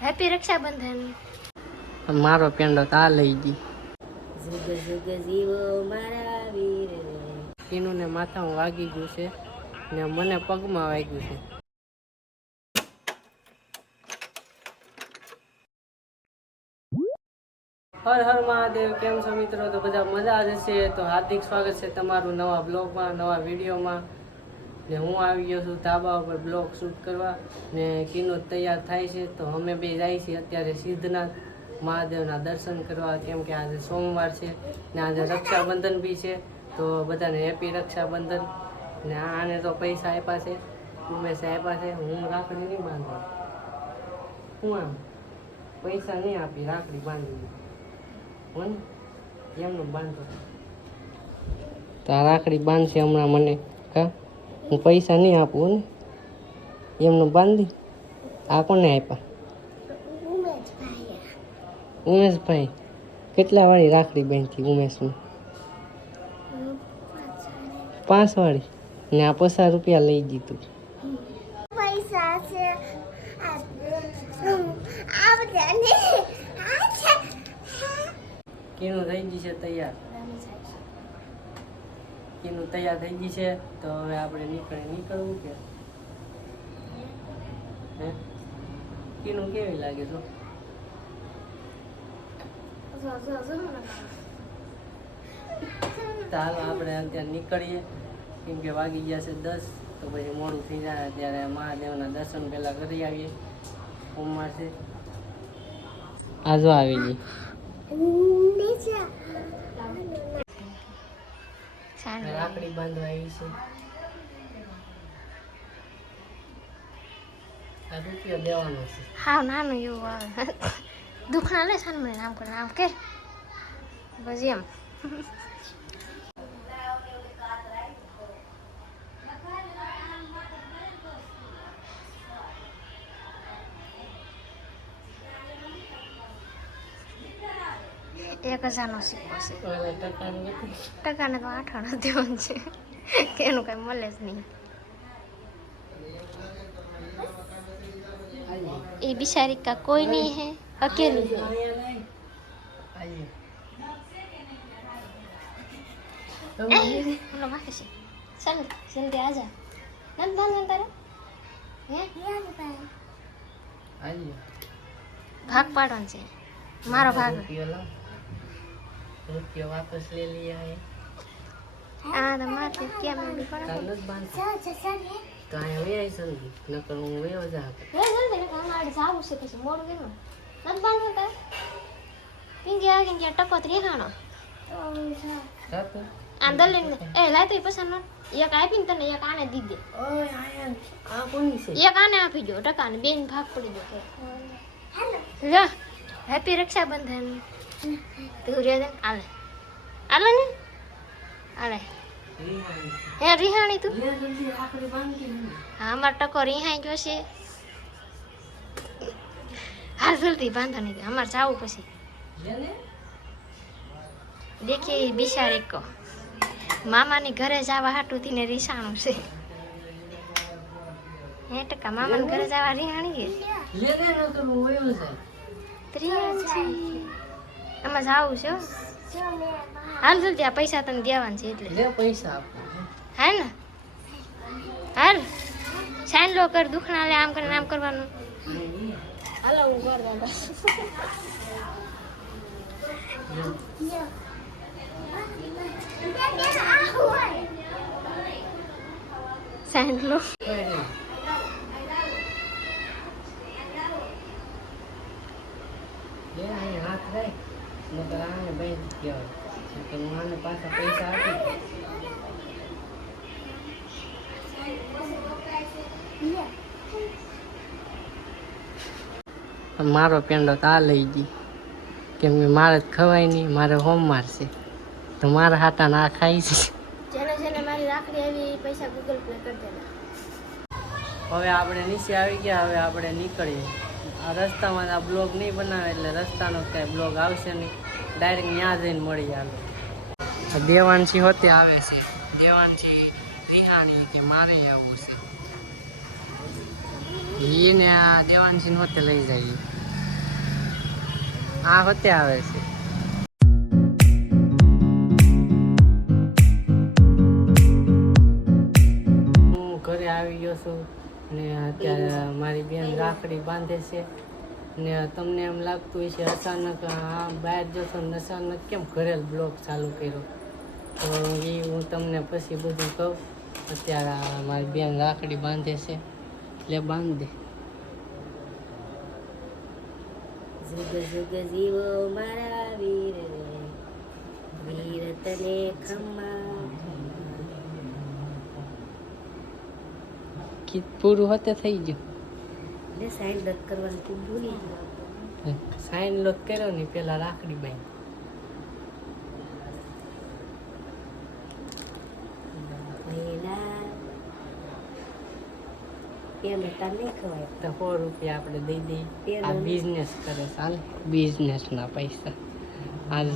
Happy Rakshabandhan. મારો પેંડો તા લઈ ગઈ. જુગ જુગ જીવો મારા વીર. ટીનું ને માથામાં વાગી ગયું છે ને મને પગમાં વાગ્યું છે. હર હર મહાદેવ. કેમ છો મિત્રો? તો બધા મજા જ હશે. તો હાર્દિક સ્વાગત છે તમારું નવા બ્લોગમાં, નવા વિડીયોમાં. ને હું આવી ગયો છું ધાબા ઉપર બ્લોગ શૂટ કરવા ને કીનો તૈયાર થાય છે. તો અમે બે જાય છીએ અત્યારે સિદ્ધનાથ મહાદેવના દર્શન કરવા, કેમ કે આજે સોમવાર છે ને આજે રક્ષાબંધન બી છે. તો બધાને હેપી રક્ષાબંધન. ને આને તો પૈસા આપ્યા છે, ઉમેશે આપ્યા છે. હું રાખડી નહીં બાંધવા, હું આમ પૈસા નહીં આપી, રાખડી બાંધી હું એમનું બાંધો. તો આ રાખડી બાંધશે હમણાં મને. કા હું પૈસા નહીં આપું ને, એમનું બાંધી. આ કોને આપ્યા? ઉમેશભાઈ. કેટલા વાળી રાખડી બાંધી ઉમેશને? 5 વાળી. ને આ 50 રૂપિયા લઈ દીધું. પૈસા છે કીનું થઈ ગઈ છે તૈયાર. કીનું તૈયાર થઈ ગઈ છે. તો હવે આપણે નીકળવું કે હે? કીનું કેવી લાગે છો? ચાલો આપણે અત્યારે નીકળીએ, કેમ કે વાગી ગયા છે 10. તો પછી મોડું થઈ જાય. ત્યારે મહાદેવના દર્શન પહેલા કરી આવીએ. સોમવાર છે. આજો આવી ગઈ. રાખડી બાંધવા આવી છે. આ રૂપિયા દેવાનો છે. હા નાનું એવું આવે દુખણા લે છે મને નામ કર નામ કે બસ એમ. એક 1000નો સિક્કો છે. ટકાને તો 8 દેવાનું છે કે એનું કઈ મળે જ નહીં. એ બિચારી કા કોઈ નહીં હે, અકેલી है. चल जल्दी आ जा. नन बांध तारे भाग पाड़न से मारो भाग. रुपया वापस ले लिया है. हाँ तो मारते क्या मैं भी पड़ा तो आया वे ऐसा न करूँ वे हो जा. जल्दी ना काम आड़े साहब उससे कुछ मोड़ गए ना नन बांध तारे किंगे टको त्रे खाना साथ अंदर ले ए लाय तो पसंद न एक આપી ને તને એક આને દી દે. ઓય આયા આ કોની છે? એક આને આપી દો ટકાને બેન ભાગ પડી ગયો. Hello happy Raksha Bandhan. તું રે દે આલે આલે ને આલે હે રિહાણી તું લે જલ્દી રાખડી બાંધી. હા અમાર ટકો રિહાઈ ગયો છે. હાલ જલ્દી બાંધવાની દે અમાર જાવું પછી. લે ને દેખીએ બિચારી કો મામાની ઘરે જવા હાટુથી ને રીસાણું છે. હે ટકા મામાના ઘરે જવા રિહાણી છે. લે ને ન કરું વયો જાય. ત્રિયાજી આમાં જાવું છે. હાલ જલ્દી આ પૈસા તને દેવાના છે એટલે. લે પૈસા આપો. હા ને હાલ સાઈન લો કર દુખણા લે આમ કરીને આમ કરવાનું. હાલો હું ઘર દઉં સાઈન લો. લે આને હાથ રાખ નકર આને બાંધી દેવાય. તો હું આને પાછા પૈસા આપી. મારો પેંડો તા લઈ ગઈ, કેમ કે મારે ખવાય નહીં, મારે હોમવાર છે. તો મારા હાટા ના ખાઈ છે. જેને મારી રાખડી આવી પૈસા ગૂગલ પે કરી દેના. હવે આપણે નીચે આવી ગયા. હવે આપણે નીકળીએ. આ રસ્તામાં આ બ્લોગ નહીં બનાવે એટલે રસ્તાનો કાંઈ બ્લોગ આવશે નહીં. ડાયરેક્ટ ત્યાં જઈને મળી આવે. દેવાંશી હોતે આવે છે. દેવાંશી રિહાણી કે મારે આવવું છે. એને આ દેવાનસિંહ હોતે લઈ જાય. આ હોતે આવે છે. હું ઘરે આવી ગયો છું ને અત્યારે મારી બેન રાખડી બાંધે છે ને તમને એમ લાગતું હોય છે અચાનક આ બહાર જશો ને અચાનક કેમ ઘરે બ્લોગ ચાલુ કર્યો, તો એ હું તમને પછી બધું કહું. અત્યારે મારી બેન રાખડી બાંધે છે એટલે બાંધી દે. જુગ જુગ જીવો મારા વીર રે, વીર તને ખમ્મા. ગીત પૂરું હોતે થઈ ગયું. ને સાઈન રદ કરવાનું તું ભૂલી ગયો. સાઈન લોક કર્યો ને પેલા રાખડી બાંધી. લેલા પેમેન્ટ નહીં ખવાય. તો 100 રૂપિયા આપણે દઈ દઈએ. આ પેલું. બિઝનેસ કરે ચાલ, બિઝનેસના પૈસા. આજ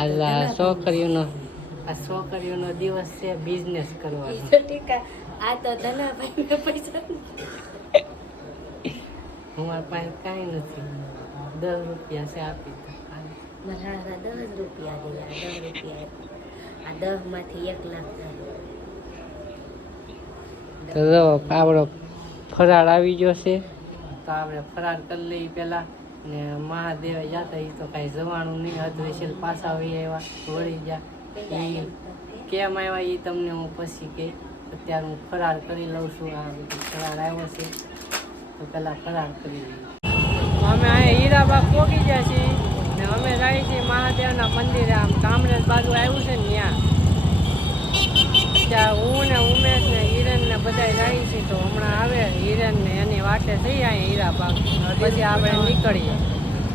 આજ આ છોકરીઓનો દિવસ છે બિઝનેસ કરવાનો. ટીકા આ તો ધનાભાઈ ને પૈસા અમારી પાસે કાંઈ નથી, 10 રૂપિયા છે આપી દો. મારા 10 રૂપિયા ગયા, 10 રૂપિયા આ 10 માંથી 1 લાખ થાય. તો જો આપણો ફરાળ આવી ગયો છે, તો આપણે ફરાળ કરી લઈએ પહેલાં. ને મહાદેવ જતા એ તો કાંઈ જવાનું નહીં, અધવેશેલ પાછા આવી આવ્યા વળી ગયા. એ કેમ આવ્યા એ તમને હું પછી કહી. અત્યારે હું ફરાળ કરી લઉં છું. આ બધું ફરાળ આવ્યો છે તો પહેલાં ફરાળ કરી લઈએ. અમે અહીંયા હીરાબાગ પહોંચી ગયા છીએ ને અમે જઈએ છીએ મહાદેવના મંદિરે. આમ કામરેજ બાજુ આવ્યું છે ને ત્યાં હું ને ઉમેશ ને હિરેન ને બધા જાય છે. તો હમણાં આવે હિરેન ને એની વાટે થઈ અહીંયા હીરાબાગ, પછી આપણે નીકળીએ.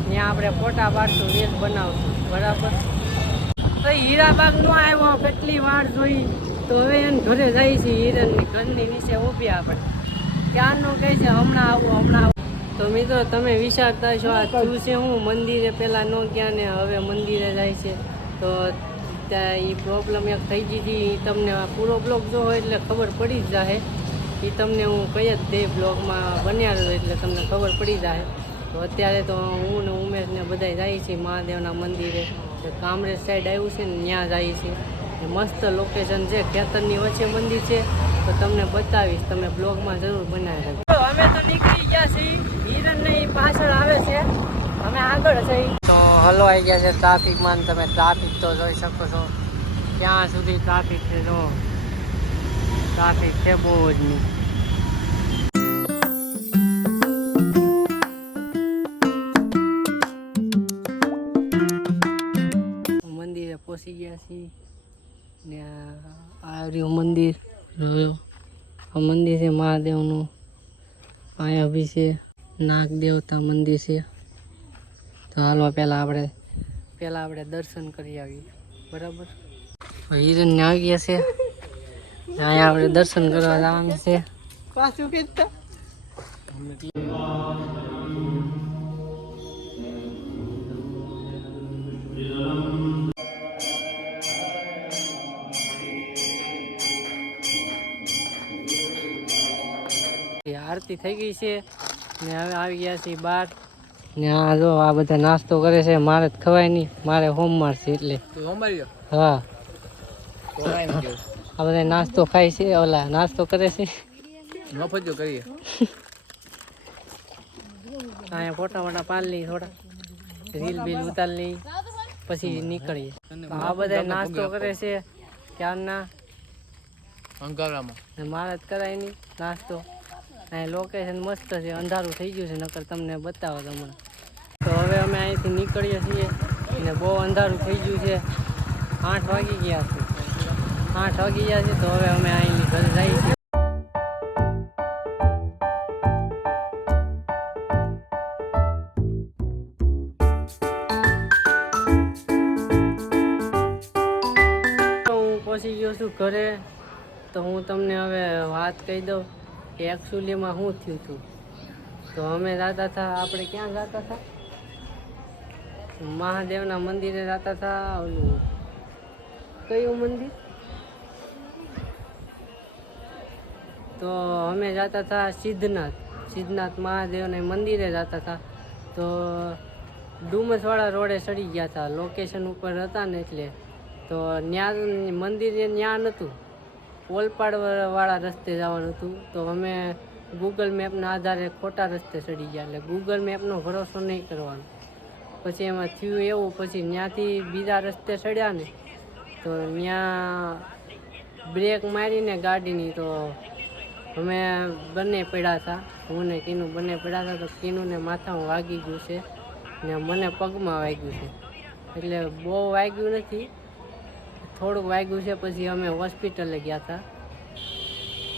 ત્યાં આપણે ફોટા પાડશું, રીલ બનાવશું. બરાબર. તો હીરાબાગ નો આવ્યો, કેટલી વાર જોઈ. તો હવે એને ઘરે જાય છે. હિરેનની ઘરની વિશે ઊભી આપણે ક્યારનું કહે છે હમણાં આવું હમણાં આવું. તો મિત્રો તમે વિચારતા છો આ શું છે? હું મંદિરે પહેલાં ન ગયા ને હવે મંદિરે જાય છે. તો ત્યાં એ પ્રોબ્લેમ એક થઈ ગઈ હતી. તમને પૂરો બ્લોગ જો હોય એટલે ખબર પડી જ જાય. એ તમને હું કહી જ દે, બ્લોગમાં બન્યા રહ્યો એટલે તમને ખબર પડી જાય. તો અત્યારે તો હું ને ઉમેશ ને બધા જાય છે મહાદેવના મંદિરે. કામરેજ સાઈડ આવ્યું છે ને ત્યાં જાય છે. મસ્ત લોકેશન છે, ખેતરની વચ્ચે મંદિર છે. તો તમને બતાવીશ, તમે બ્લોગમાં જરૂર બનાવી શકો. અમે તો નીકળી ગયા છીએ. હિરન ને પાછળ આવે છે, અમે આગળ છે. તો હલવાઈ ગયા છે ટ્રાફિકમાં. તમે ટ્રાફિક તો જોઈ શકો છો, ક્યાં સુધી ટ્રાફિક છે. જો ટ્રાફિક છે બહુ જ નહીં. મંદિરે પહોંચી ગયા છીએ ને આ રહ્યું મંદિર. આ મંદિર છે મહાદેવનું. અહીંયા બી છે નાગ દેવતા મંદિર છે. તો હાલો પહેલાં આપણે દર્શન કરી આવીએ. બરાબર. હિરન ને આવી ગયા છે, અહીંયા આપણે દર્શન કરવા જવાનું છે. પાછું કહેતા આરતી થઈ ગઈ છે ને હવે આવી ગયા છીએ બહાર. ને આ જો આ બધા નાસ્તો કરે છે. મારે જ ખવાય નહીં, મારે હોમવાર છે એટલે. હા, આ બધા નાસ્તો ખાય છે, ઓલા નાસ્તો કરે છે. અહીંયા ફોટા મોટા પાડી લઈ, થોડા રીલ બીલ ઉતારી લઈ, પછી નીકળીએ. આ બધા નાસ્તો કરે છે ક્યારના. મારે જ કરાય નહીં નાસ્તો. અહીં લોકેશન મસ્ત છે, અંધારું થઈ ગયું છે, નકર તમને બતાવો તમને. તો હવે અમે અહીંથી નીકળીએ છીએ ને બહુ અંધારું થઈ ગયું છે. 8 વાગી ગયા છે. 8 વાગી ગયા છે. તો હવે અમે અહીં ઘરે જઈએ છીએ. હું પહોંચી ગયો છું ઘરે. તો હું તમને હવે વાત કહી દઉં કે એકચ્યુઅલીમાં શું થયું હતું. તો અમે જતા હતા, આપણે ક્યાં જતા હતા? મહાદેવના મંદિરે જતા હતા. ઓલું કયું મંદિર? તો અમે જતા હતા સિદ્ધનાથ સિદ્ધનાથ મહાદેવને મંદિરે જતા હતા તો ડુમસવાળા રોડે ચડી ગયા હતા. લોકેશન ઉપર હતા ને એટલે તો ત્યાં મંદિરે ત્યાં નહોતું, ઓલપાડવાળા રસ્તે જવાનું હતું. તો અમે ગૂગલ મેપના આધારે ખોટા રસ્તે ચડી ગયા. એટલે ગૂગલ મેપનો ભરોસો નહીં કરવાનો. પછી એમાં થયું એવું, પછી ત્યાંથી બીજા રસ્તે ચડ્યા ને તો ત્યાં બ્રેક મારીને ગાડીની તો અમે બંને પડ્યા હતા. હું ને કીનું બંને પડ્યા હતા. તો કીનુંને માથામાં વાગી ગયું છે ને મને પગમાં વાગ્યું છે. એટલે બહુ વાગ્યું નથી, થોડુંક વાગ્યું છે. પછી અમે હોસ્પિટલે ગયા હતા.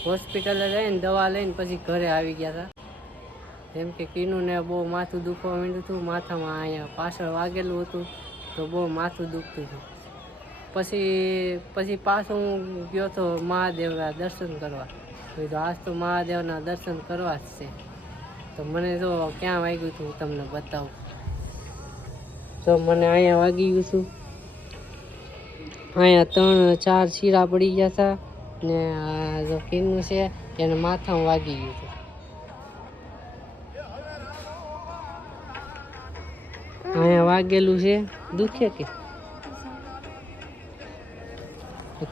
હોસ્પિટલે જઈને દવા લઈને પછી ઘરે આવી ગયા હતા. જેમ કે કીનુંને બહુ માથું દુખવા માંડ્યું હતું, માથામાં અહીંયા પાછળ વાગેલું હતું તો બહુ માથું દુખતું હતું. પછી પાછો હું ગયો તો મહાદેવના દર્શન કરવા. તો આજ તો મહાદેવના દર્શન કરવા જ છે. તો મને જો ક્યાં વાગ્યું હતું હું તમને બતાવું. તો મને અહીંયા વાગી ગયું છું, અહીંયા 3-4 ચીરા પડી ગયા હતા ને આ જો કીનું છે એને માથામાં વાગી ગયું હતું. અહીંયા વાગેલું છે, દુખે કે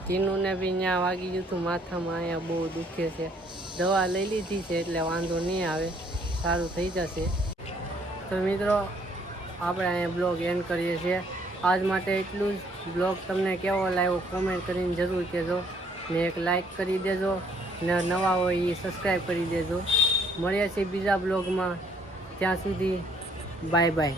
કીનુંને બી ત્યાં વાગી ગયું હતું માથામાં. અહીંયા બહુ દુખે છે. દવા લઈ લીધી છે એટલે વાંધો નહીં આવે, સારું થઈ જશે. તો મિત્રો આપણે અહીંયા બ્લોગ એન્ડ કરીએ છીએ. આજ માટે એટલું જ. બ્લોગ તમને કેવો લાગ્યો કોમેન્ટ કરીને જરૂર કહેજો ને એક લાઈક કરી દેજો ને નવા હોય એ સબસ્ક્રાઈબ કરી દેજો. મળીએ છીએ બીજા બ્લોગમાં. ત્યાં સુધી બાય બાય.